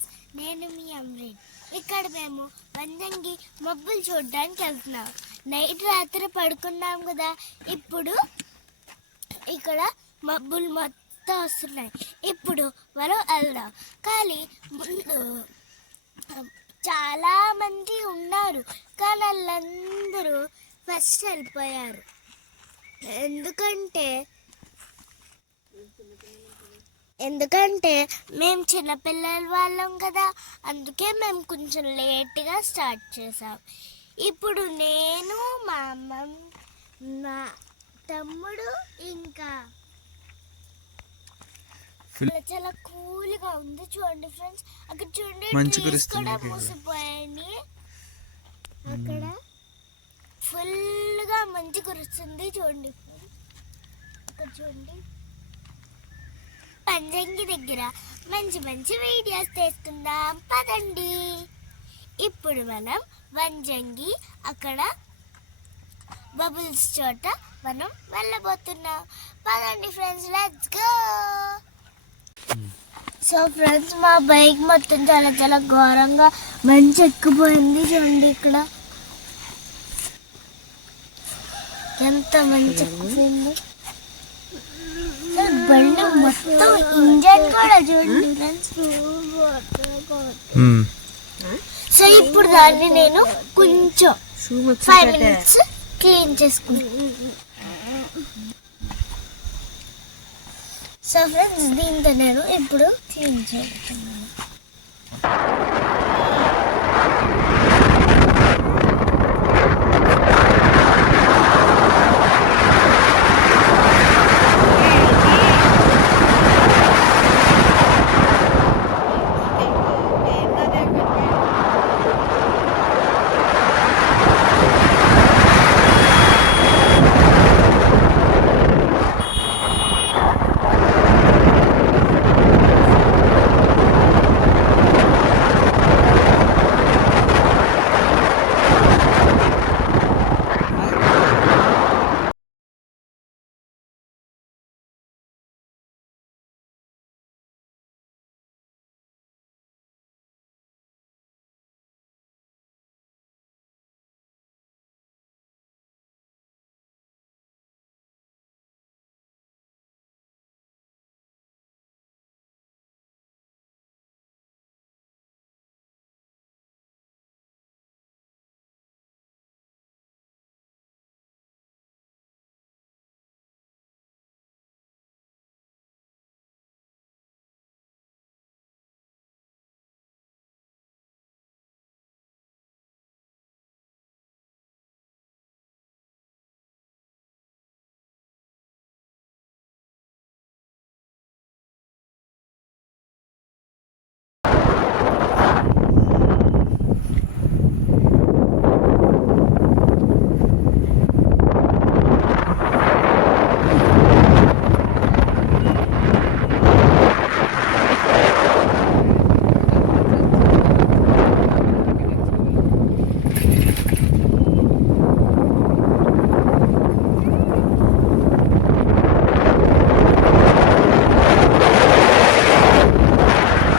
Friends, నేను మీ అమ్రీన్. ఇక్కడ మేము వంజంగి మబ్బులు చూడడానికి వెళ్తున్నాం. నైట్ రాత్రి పడుకున్నాం కదా, ఇప్పుడు ఇక్కడ మబ్బులు మొత్తం వస్తున్నాయి. ఇప్పుడు మనం వెళ్దాం. కానీ ముందు చాలా మంది ఉన్నారు, కానీ వాళ్ళందరూ ఫస్ట్ వెళ్ళిపోయారు. ఎందుకంటే మేము చిన్నపిల్లల వాళ్ళం కదా, అందుకే మేము కొంచెం లేట్గా స్టార్ట్ చేసాం. ఇప్పుడు నేను, మా అమ్మ, మా తమ్ముడు, ఇంకా చాలా కూల్గా ఉంది. చూడండి ఫ్రెండ్స్, అక్కడ చూడండి ట్రీస్ కూడా మూసిపోయాయి. అక్కడ ఫుల్గా మంచి కురుస్తుంది. చూడండి అక్కడ చూడండి. వంజంగి దగ్గర మంచి మంచి వీడియోస్ తీసుకుందాం పదండి. ఇప్పుడు మనం వంజంగి అక్కడ బబుల్స్ చోట మనం వెళ్ళబోతున్నాం. పదండి friends, let's go. So friends, మా బైక్ మొత్తం చాలా చాలా ఘోరంగా మంచి ఎక్కిపోయింది. చూడండి ఇక్కడ ఎంత మంచి ఎక్కిపోయింది. బండి మొత్తం ఇంజన్ కూడా చూడండి ఫ్రెండ్స్. సో ఇప్పుడు దాన్ని నేను కొంచెం 5 minutes క్లీన్ చేసుకుంటాను. సో ఫ్రెండ్స్, దీంతో నేను ఇప్పుడు క్లీన్ చేస్తున్నాను.